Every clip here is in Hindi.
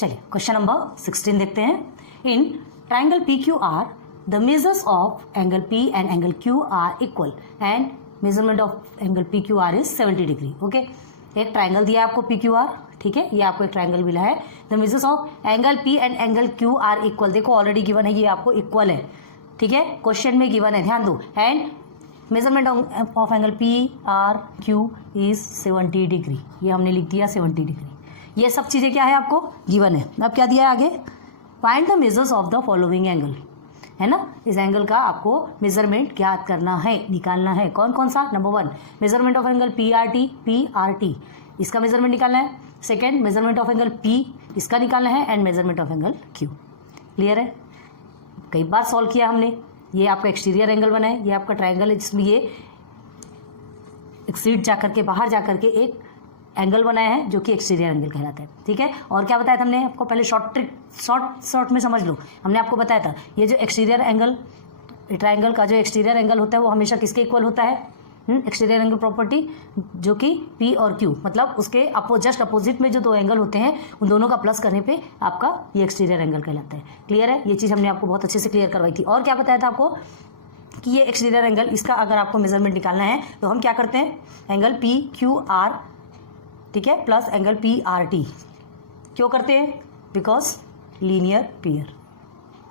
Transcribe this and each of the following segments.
चलिए क्वेश्चन नंबर 16 देखते हैं। इन triangle P Q are the measures of angle P and angle Q R equal and measurement of angle P Q are is 70 degree. Okay, एक ट्राइंगल दिया आपको पी क्यू आर, ठीक है, ये आपको एक ट्राइंगल मिला है। The measures of angle P and angle Q R equal, देखो ऑलरेडी गिवन है, ये आपको इक्वल है, ठीक है, क्वेश्चन में गिवन है, ध्यान दो। And measurement of angle P R Q is 70 degree, ये हमने लिख दिया 70 डिग्री। ये सब चीज़ें क्या है आपको गिवन है। अब क्या दिया है आगे, find the measures of the following angle, है ना, इस एंगल का आपको मेजरमेंट ज्ञात करना है, निकालना है। कौन कौन सा, number 1 measurement of angle P R T, इसका मेजरमेंट निकालना है। Second measurement of angle P, इसका निकालना है। And measurement of angle Q. Clear है, कई बार सॉल्व किया हमने। ये आपका एक्सटीरियर एंगल बना है, ये आपका ट्राइंगल है जिसमें ये एक्सीड जाकर के बाहर जाकर के एक एंगल बनाया है जो कि एक्सटीरियर एंगल कहलाता है, ठीक है। और क्या बताया था हमने आपको, पहले शॉर्ट में समझ लो, हमने आपको बताया था ये जो एक्सटीरियर एंगल, ट्राइंगल का जो एक्सटीरियर एंगल होता है वो हमेशा किसके इक्वल होता है, एक्सटीरियर एंगल प्रॉपर्टी, जो कि पी और क्यू, मतलब उसके जस्ट अपोजिट में जो दो एंगल होते हैं उन दोनों का प्लस करने पे आपका ये एक्सटीरियर एंगल कहलाता है। क्लियर है, ये चीज़ हमने आपको बहुत अच्छे से क्लियर करवाई थी। और क्या बताया था आपको कि ये एक्सटीरियर एंगल, इसका अगर आपको मेजरमेंट निकालना है तो हम क्या करते हैं, एंगल पी क्यू आर, ठीक है, plus angle P R T. क्यों करते हैं, बिकॉज लीनियर पेयर,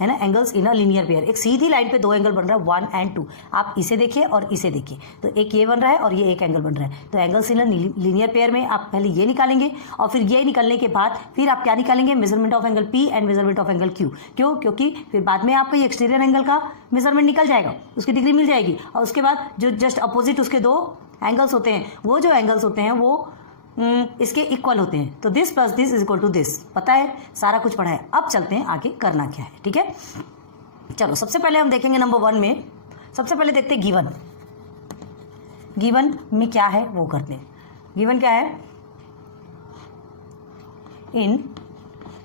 है ना, angles in a linear pair. एक सीधी लाइन पे दो एंगल बन रहा है 1 and 2, आप इसे देखिए और इसे देखिए, तो एक ये बन रहा है और ये एक एंगल बन रहा है। तो angles in a linear pair में आप पहले ये निकालेंगे और फिर ये निकालने के बाद फिर आप क्या निकालेंगे, measurement of angle P and measurement of angle Q. क्यों, क्योंकि फिर बाद में आपका ये एक्सटीरियर एंगल का मेजरमेंट निकल जाएगा, उसकी डिग्री मिल जाएगी। और उसके बाद जो जस्ट अपोजिट उसके दो एंगल्स होते हैं, वो जो एंगल्स होते हैं वो इसके इक्वल होते हैं। तो this plus this is equal to this, पता है, सारा कुछ पढ़ा है। अब चलते हैं आगे करना क्या है, ठीक है। चलो सबसे पहले हम देखेंगे नंबर 1 में, सबसे पहले देखते हैं गिवन। गिवन में क्या है वो करते हैं। गिवन क्या है, in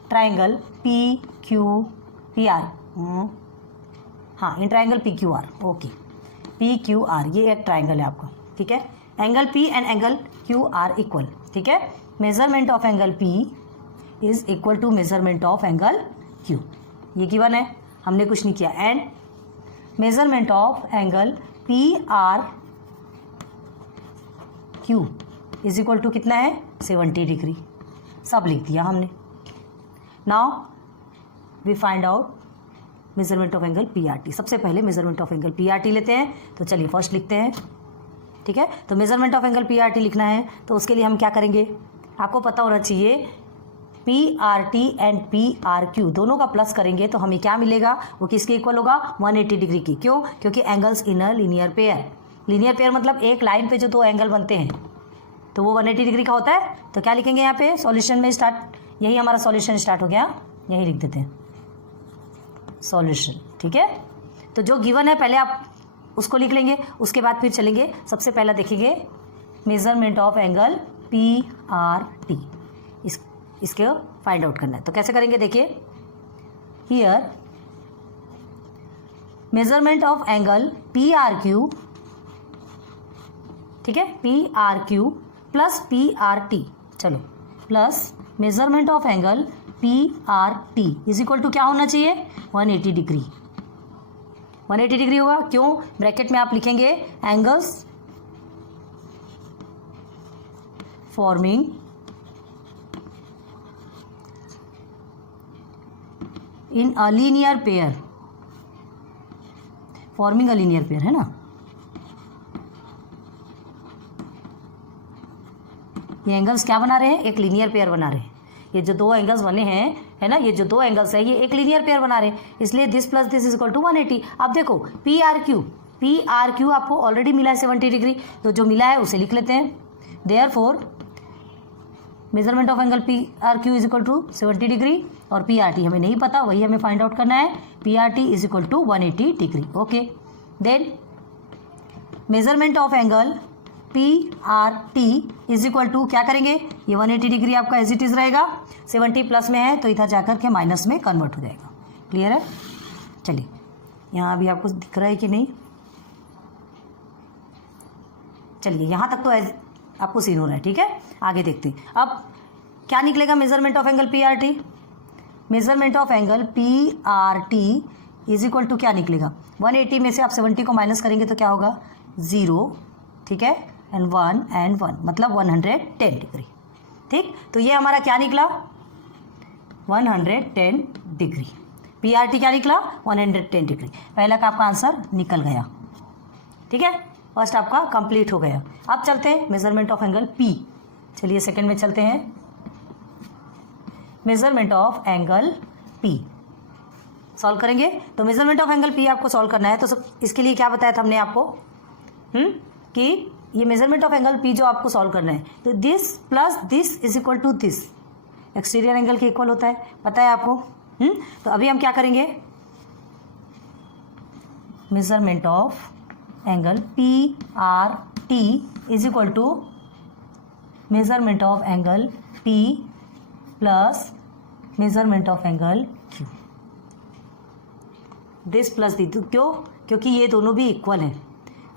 triangle P Q P R, हाँ in triangle P Q R, okay, P Q R ये एक ट्राइंगल है आपका, ठीक है। Angle P and angle Q R equal, ठीक है। Measurement of angle P is equal to measurement of angle Q, ये गिवन है, हमने कुछ नहीं किया। And measurement of angle P R Q is equal to कितना है, 70 डिग्री, सब लिख दिया हमने। Now we find out measurement of angle P R T. सबसे पहले measurement of angle P R T लेते हैं, तो चलिए फर्स्ट लिखते हैं, ठीक है। तो measurement of angle P R T लिखना है, तो उसके लिए हम क्या करेंगे, आपको पता होना चाहिए, P R T and P R Q दोनों का प्लस करेंगे तो हमें क्या मिलेगा, वो किसके इक्वल होगा, 180 डिग्री की। क्यों, क्योंकि angles in a linear pair, linear pair मतलब एक लाइन पे जो दो एंगल बनते हैं तो वो 180 डिग्री का होता है। तो क्या लिखेंगे यहाँ पे सॉल्यूशन में, स्टार्ट, यही हमारा सॉल्यूशन स्टार्ट हो गया, यही लिख देते हैं सॉल्यूशन, ठीक है। तो जो गिवन है पहले आप उसको लिख लेंगे, उसके बाद फिर चलेंगे, सबसे पहला देखेंगे measurement of angle P R T, इसके फाइंड आउट करना है। तो कैसे करेंगे, देखिए, here measurement of angle P R Q, ठीक है, P R Q plus P R T, चलो, plus measurement of angle P R T is equal to क्या होना चाहिए, 180 डिग्री, 180 डिग्री होगा। क्यों, ब्रैकेट में आप लिखेंगे angles forming in a linear pair, forming a linear pair, है ना, ये एंगल्स क्या बना रहे हैं, एक लीनियर पेयर बना रहे हैं। ये जो दो एंगल्स बने हैं, है ना, ये जो दो एंगल्स है ये एक लीनियर पेयर बना रहे हैं, इसलिए this plus this is equal to 180। अब देखो पी आर क्यू आपको ऑलरेडी मिला है 70 डिग्री, तो जो मिला है उसे लिख लेते हैं। Therefore measurement of angle P R Q is equal to 70 degree, और पी आर टी हमें नहीं पता, वही हमें फाइंड आउट करना है, P R T is equal to 180 degree, okay. Then measurement of angle P R T is equal to क्या करेंगे, ये 180 डिग्री आपका एज इट इज रहेगा, 70 प्लस में है तो इधर जाकर के माइनस में कन्वर्ट हो जाएगा। क्लियर है, चलिए यहाँ अभी आपको दिख रहा है कि नहीं, चलिए यहाँ तक तो आपको सीन हो रहा है, ठीक है। आगे देखते हैं अब क्या निकलेगा measurement of angle P R T, measurement of angle P R T is equal to क्या निकलेगा, 180 में से आप 70 को माइनस करेंगे तो क्या होगा 0, ठीक है, एंड 1 एंड 1 मतलब 110 डिग्री। ठीक, तो ये हमारा क्या निकला 110 डिग्री। पी आर टी क्या निकला 110 डिग्री। पहला का आपका आंसर निकल गया। ठीक है, फर्स्ट आपका कंप्लीट हो गया। अब चलते हैं मेजरमेंट ऑफ एंगल पी। चलिए सेकंड में चलते हैं, measurement of angle P solve करेंगे। तो मेजरमेंट ऑफ एंगल पी आपको सॉल्व करना है, तो सब इसके लिए क्या बताया था हमने आपको कि ये मेजरमेंट ऑफ एंगल पी जो आपको सॉल्व करना है, तो this plus this is equal to this, exterior angle के इक्वल होता है, पता है आपको। तो अभी हम क्या करेंगे, measurement of angle P R T is equal to measurement of angle P plus measurement of angle Q, this plus दी। क्यों, क्योंकि ये दोनों भी इक्वल हैं,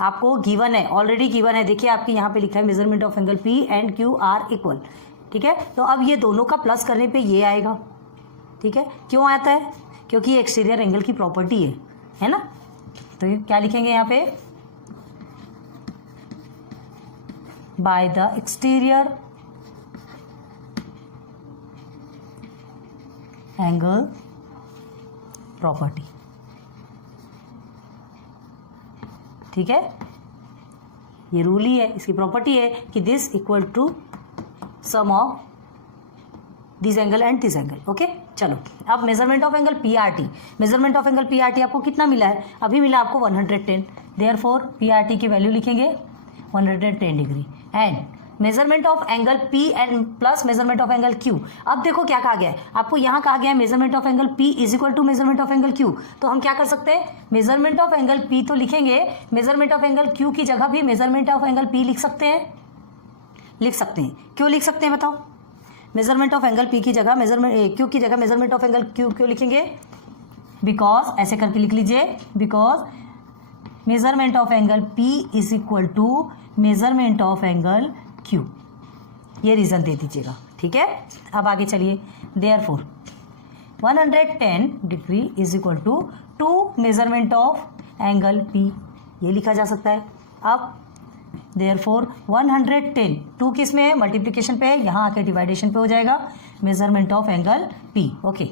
आपको गिवन है, ऑलरेडी गिवन है। देखिए आपके यहाँ पे लिखा है measurement of angle P and Q R equal. ठीक है, तो अब ये दोनों का प्लस करने पे ये आएगा। ठीक है, क्यों आता है, क्योंकि ये एक्सटीरियर एंगल की प्रॉपर्टी है ना। तो ये क्या लिखेंगे यहाँ पे, by the exterior angle property. ठीक है, ये रूल ही है, इसकी प्रॉपर्टी है कि this equal to sum of this angle and this angle. Okay, चलो अब measurement of angle P R T. Measurement of angle P R T आपको कितना मिला है, अभी मिला आपको 110। देयरफॉर पी आर टी की वैल्यू लिखेंगे 110 degree and measurement of angle P and plus measurement of angle Q. अब देखो क्या कहा गया है आपको, यहाँ कहा गया है measurement of angle P is equal to measurement of angle Q. तो हम क्या कर सकते हैं, मेजरमेंट ऑफ एंगल पी तो लिखेंगे, मेजरमेंट ऑफ एंगल क्यू की जगह भी मेजरमेंट ऑफ एंगल पी लिख सकते हैं, लिख सकते हैं। क्यों लिख सकते हैं बताओ, मेजरमेंट ऑफ एंगल पी की जगह मेजरमेंट क्यू की जगह मेजरमेंट ऑफ एंगल क्यू क्यों लिखेंगे, बिकॉज ऐसे करके लिख लीजिए, because measurement of angle P is equal to measurement of angle Q, ये रीजन दे दीजिएगा। ठीक है, अब आगे चलिए, therefore 110 degree is equal to 2 measurement of angle P, ये लिखा जा सकता है। अब देयरफॉर 110 2 किस में है, मल्टीप्लिकेशन पे है, यहाँ आके डिवाइडेशन पे हो जाएगा measurement of angle P. Okay,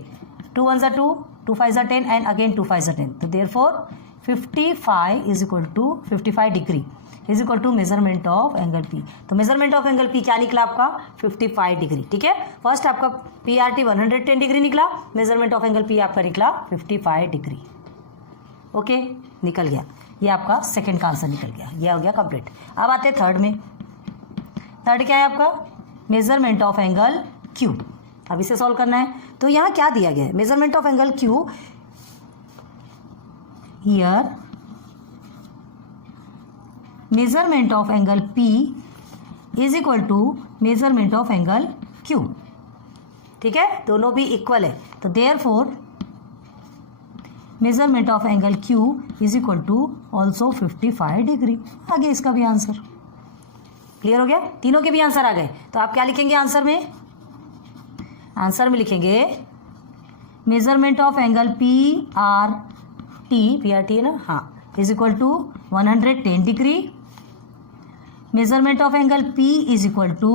2 1 2, 2 5 10 and again 2 5 10, तो therefore 55 is equal to 55 degree is equal to measurement of angle P. तो मेजरमेंट ऑफ एंगल पी क्या निकला आपका 55 डिग्री। ठीक है, फर्स्ट आपका पी आर टी 110 डिग्री निकला, मेजरमेंट ऑफ एंगल पी आपका निकला 55 डिग्री। ओके, निकल गया, ये आपका सेकंड का आंसर निकल गया, ये हो गया कंप्लीट। अब आते हैं थर्ड में। थर्ड क्या है आपका, मेजरमेंट ऑफ एंगल क्यू। अब इसे सॉल्व करना है, तो यहाँ क्या दिया गया है, measurement of angle Q, here measurement of angle P is equal to measurement of angle Q। ठीक है, दोनों भी इक्वल है, तो therefore measurement of angle Q is equal to also 55 degree. आ गया इसका भी आंसर, क्लियर हो गया, तीनों के भी आंसर आ गए। तो आप क्या लिखेंगे आंसर में, आंसर में लिखेंगे measurement of angle P R T है ना, हाँ, is equal to 110 degree, measurement of angle P is equal to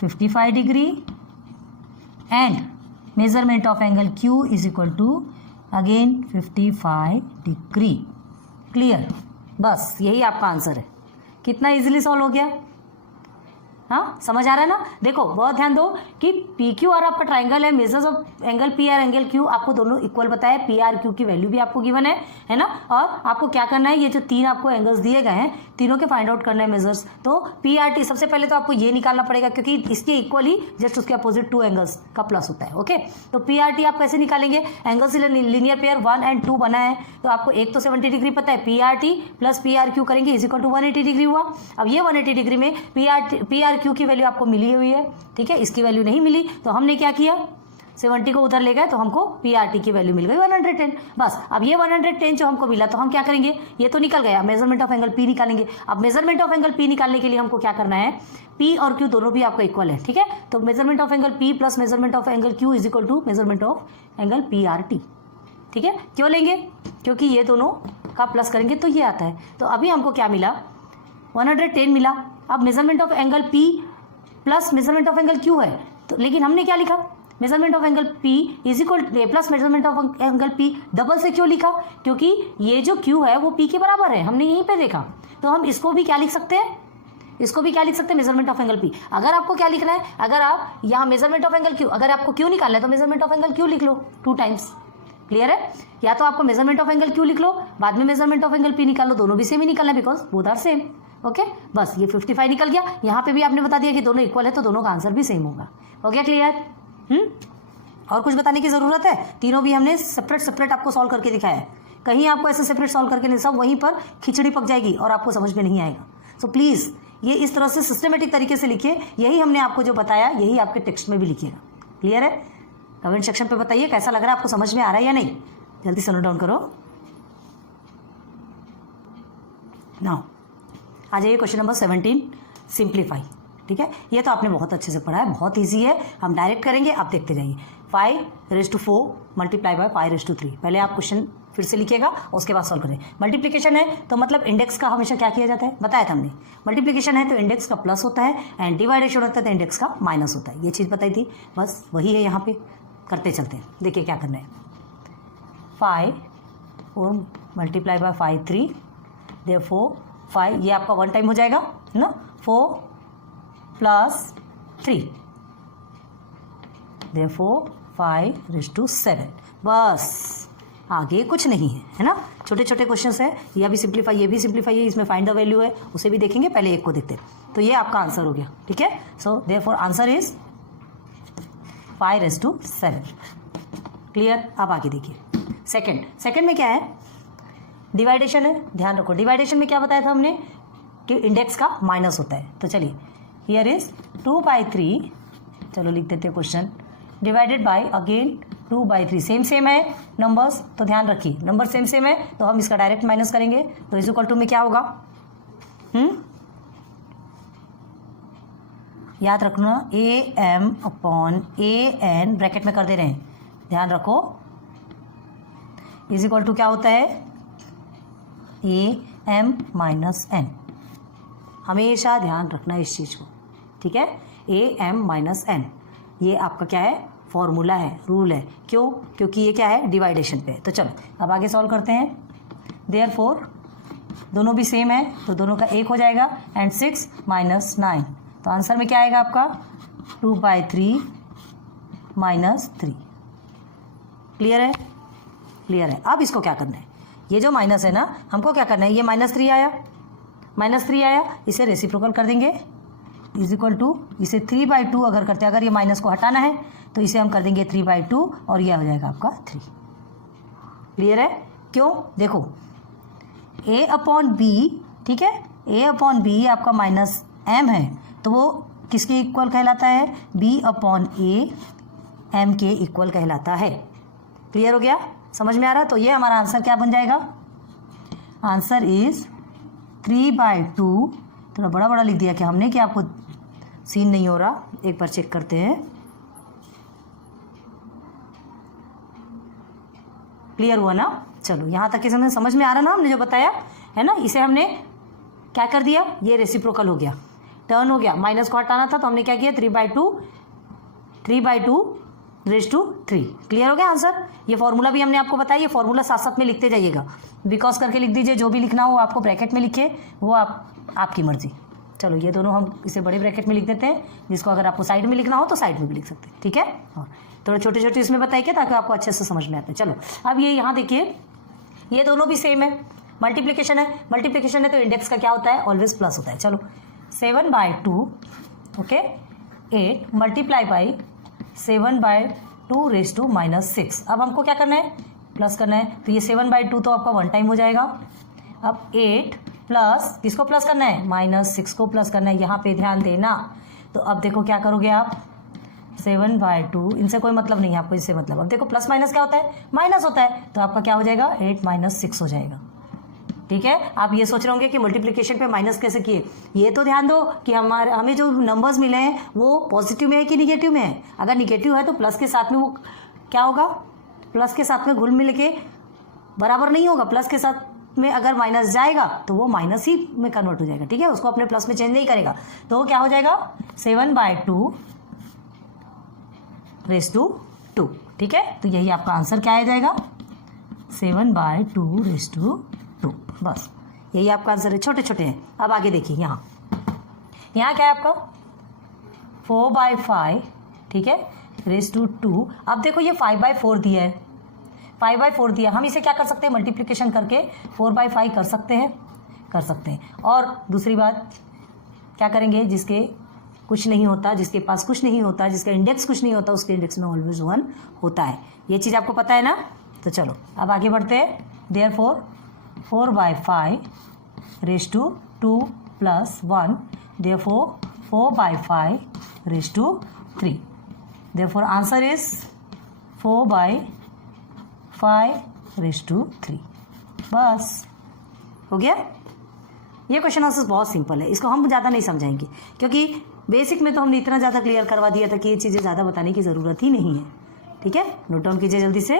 55 degree and measurement of angle Q is equal to again 55 degree. Clear, बस यही आपका आंसर है। कितना इजीली सॉल्व हो गया, हाँ, समझ आ रहा है ना। देखो बहुत ध्यान दो कि पी क्यू आर आपका ट्राइंगल है, measures of angle P R angle Q आपको दोनों इक्वल बताया, पी आर क्यू की वैल्यू भी आपको गिवन है ना। और आपको क्या करना है, ये जो तीन आपको एंगल्स दिए गए हैं तीनों के फाइंड आउट करना है मेजर्स। तो पी आर टी सबसे पहले तो आपको ये निकालना पड़ेगा, क्योंकि इसके इक्वल ही जस्ट उसके अपोजिट 2 एंगल्स का प्लस होता है। ओके, तो पी आर टी आप कैसे निकालेंगे, एंगल्स लीनियर पेयर 1 और 2 बना है, तो आपको एक तो 70 डिग्री पता है, P R T plus P R Q करेंगे इज इक्वल टू 180 डिग्री हुआ। अब ये 180 डिग्री में पी आर क्यू की वैल्यू आपको मिली हुई है, ठीक है, इसकी वैल्यू नहीं मिली, तो हमने क्या किया, 70 को उधर ले गए तो हमको PRT की वैल्यू मिल गई 110। बस अब ये 110 जो हमको मिला तो हम क्या करेंगे, ये तो निकल गया, मेजरमेंट ऑफ एंगल P निकालेंगे। अब मेजरमेंट ऑफ एंगल P निकालने के लिए हमको क्या करना है, P और Q दोनों भी आपको इक्वल है, ठीक है। तो measurement of angle P plus measurement of angle Q is equal to measurement of angle PRT, ठीक है। क्यों लेंगे, क्योंकि ये दोनों का प्लस करेंगे तो ये आता है। तो अभी हमको क्या मिला, 110 मिला। अब measurement of angle P plus measurement of angle Q है, तो लेकिन हमने क्या लिखा, measurement of angle P is equal plus measurement of angle P। Double से क्यों लिखा, क्योंकि ये जो Q है वो P के बराबर है, हमने यहीं पे देखा। तो हम इसको भी क्या लिख सकते हैं, इसको भी क्या लिख सकते हैं, मेजरमेंट ऑफ एंगल P। अगर आपको क्या लिखना है, अगर आप यहाँ मेजरमेंट ऑफ एंगल Q, अगर आपको Q निकालना है तो मेजरमेंट ऑफ एंगल Q लिख लो 2 टाइम्स, क्लियर है। या तो आपको मेजरमेंट ऑफ एंगल Q लिख लो, बाद में मेजरमेंट ऑफ एंगल P निकाल लो, दोनों भी सेम ही निकलना है because both are same. Okay, बस ये 55 निकल गया। यहाँ पे भी आपने बता दिया कि दोनों इक्वल है तो दोनों का आंसर भी सेम होगा। हो गया क्लियर। और कुछ बताने की जरूरत है, तीनों भी हमने सेपरेट आपको सॉल्व करके दिखाया है। कहीं आपको ऐसे सेपरेट सॉल्व करके नहीं, सब वहीं पर खिचड़ी पक जाएगी और आपको समझ में नहीं आएगा। सो प्लीज़ ये इस तरह से सिस्टमेटिक तरीके से लिखिए, यही हमने आपको जो बताया यही आपके टेक्स्ट में भी लिखिएगा। क्लियर है। कमेंट सेक्शन पे बताइए कैसा लग रहा है, आपको समझ में आ रहा है या नहीं। जल्दी से नोट डाउन करो। नाउ आ जाइए क्वेश्चन नंबर 17, सिंप्लीफाई। ठीक है, ये तो आपने बहुत अच्छे से पढ़ा है, बहुत इजी है, हम डायरेक्ट करेंगे, आप देखते जाइए। 5⁴ मल्टीप्लाई बाय 5�3। पहले आप क्वेश्चन फिर से लिखिएगा, उसके बाद सॉल्व करें। मल्टीप्लिकेशन है तो मतलब इंडेक्स का हमेशा क्या किया जाता है, बताया था हमने। मल्टीप्लिकेशन है तो इंडेक्स का प्लस होता है, एंड डिवाइडेशन होता है तो इंडेक्स का माइनस होता है। ये चीज़ बताई थी, बस वही है यहाँ पे, करते चलते हैं। देखिए क्या करना है। 5 मल्टीप्लाई बाय 5⁵, देयरफॉर 5, ये आपका 1 टाइम हो जाएगा ना, 4 + 3, देयरफॉर 5�7। बस आगे कुछ नहीं है ना, छोटे छोटे क्वेश्चंस है। यह भी सिंप्लीफाई, ये भी सिंप्लीफाई है, इसमें फाइंड द वैल्यू है, उसे भी देखेंगे, पहले एक को देखते हैं। तो ये आपका आंसर हो गया, ठीक है। So therefore answer is 5�7। Clear. अब आगे देखिए सेकंड में क्या है, डिवाइडेशन है। ध्यान रखो, डिवाइडेशन में क्या बताया था हमने कि इंडेक्स का माइनस होता है। तो चलिए, हियर इज 2/3, चलो लिख देते हैं question, divided by again 2/3। Same है नंबर्स, तो ध्यान रखिए नंबर सेम है तो हम इसका डायरेक्ट माइनस करेंगे। तो इज इक्वल टू में क्या होगा, याद रखना, AM/AN ब्रैकेट में कर दे रहे हैं, ध्यान रखो। इज इक्वल टू क्या होता है, AM-N। हमेशा ध्यान रखना इस चीज़ को, ठीक है। AM-N ये आपका क्या है, फॉर्मूला है, रूल है। क्यों, क्योंकि ये क्या है, डिवाइडेशन पे। तो चलो अब आगे सॉल्व करते हैं। देयरफॉर दोनों भी सेम है तो दोनों का 1 हो जाएगा, एंड 6 - 9, तो आंसर में क्या आएगा आपका 2/3 - 3। क्लियर है, क्लियर है। अब इसको क्या करना है, ये जो माइनस है ना, हमको क्या करना है, ये -3 आया, इसे रेसिप्रोकल कर देंगे, इज इक्वल टू, इसे 3/2 अगर करते हैं, अगर ये माइनस को हटाना है तो इसे हम कर देंगे 3/2 और यह हो जाएगा आपका 3। क्लियर है। क्यों, देखो A/B, ठीक है, A/B आपका -M है तो वो किसके इक्वल कहलाता है, B/A M के इक्वल कहलाता है। क्लियर हो गया, समझ में आ रहा है। तो ये हमारा आंसर क्या बन जाएगा, आंसर इज 3/2। थोड़ा बड़ा लिख दिया क्या हमने, कि आपको सीन नहीं हो रहा, एक बार चेक करते हैं। क्लियर हुआ ना, चलो यहाँ तक के समझ में आ रहा ना, हमने जो बताया है ना, इसे हमने क्या कर दिया, ये रेसिप्रोकल हो गया, टर्न हो गया। माइनस को हटाना था तो हमने क्या किया, 3/2⁵. क्लियर हो गया आंसर। ये फॉर्मूला भी हमने आपको बताया, ये फॉर्मूला साथ में लिखते जाइएगा, बिकॉज करके लिख दीजिए, जो भी लिखना हो आपको ब्रैकेट में लिखिए, वो आपकी मर्जी। चलो ये दोनों हम इसे बड़े ब्रैकेट में लिख देते हैं, जिसको अगर आपको साइड में लिखना हो तो साइड में भी लिख सकते हैं, ठीक है। और थोड़े छोटे इसमें बताइए ताकि आपको अच्छे से समझ में आते हैं। चलो अब ये यहाँ देखिए, ये दोनों भी सेम है, मल्टीप्लिकेशन है तो इंडेक्स का क्या होता है, ऑलवेज प्लस होता है। चलो 7/2, ओके, 8 मल्टीप्लाई बाई 7/2⁻⁻⁶। अब हमको क्या करना है, प्लस करना है। तो ये 7/2 तो आपका 1 टाइम हो जाएगा। अब 8 प्लस, किसको प्लस करना है, -6 को प्लस करना है, यहाँ पे ध्यान देना। तो अब देखो क्या करोगे आप, 7/2, इनसे कोई मतलब नहीं है आपको, इससे मतलब। अब देखो प्लस माइनस क्या होता है, माइनस होता है, तो आपका क्या हो जाएगा 8 - 6 हो जाएगा। ठीक है, आप ये सोच रहे होंगे कि मल्टीप्लिकेशन पे माइनस कैसे किए, ये तो ध्यान दो कि हमें जो नंबर्स मिले हैं वो पॉजिटिव में है कि निगेटिव में है। अगर निगेटिव है तो प्लस के साथ में वो क्या होगा, प्लस के साथ में घुल मिल के बराबर नहीं होगा, प्लस के साथ में अगर माइनस जाएगा तो वो माइनस ही में कन्वर्ट हो जाएगा। ठीक है, उसको अपने प्लस में चेंज नहीं करेगा, तो वो क्या हो जाएगा 7/2 रेज़ टू 2। ठीक है, तो यही आपका आंसर क्या आ जाएगा 7/2 रेज़ टू 2। बस यही आपका आंसर है, छोटे छोटे हैं। अब आगे देखिए, यहाँ क्या है आपका 4/5, ठीक है, रेज़ टू 2। अब देखो ये 5/4 दिया है, 5/4 दिया, हम इसे क्या कर सकते हैं, मल्टीप्लिकेशन करके 4/5 कर सकते हैं। और दूसरी बात क्या करेंगे, जिसके कुछ नहीं होता, जिसके पास कुछ नहीं होता, जिसका इंडेक्स कुछ नहीं होता, उसके इंडेक्स में ऑलवेज 1 होता है। ये चीज़ आपको पता है ना। तो चलो अब आगे बढ़ते हैं। Therefore 4/5 raise to 2 + 1, therefore 4/5 raise to 3। Therefore answer is 4/5 raise to 3। बस हो गया। ये क्वेश्चन आंसर बहुत सिंपल है, इसको हम ज़्यादा नहीं समझाएंगे क्योंकि बेसिक में तो हमने इतना ज़्यादा क्लियर करवा दिया था कि ये चीज़ें ज़्यादा बताने की ज़रूरत ही नहीं है। ठीक है, नोट डाउन कीजिए जल्दी से।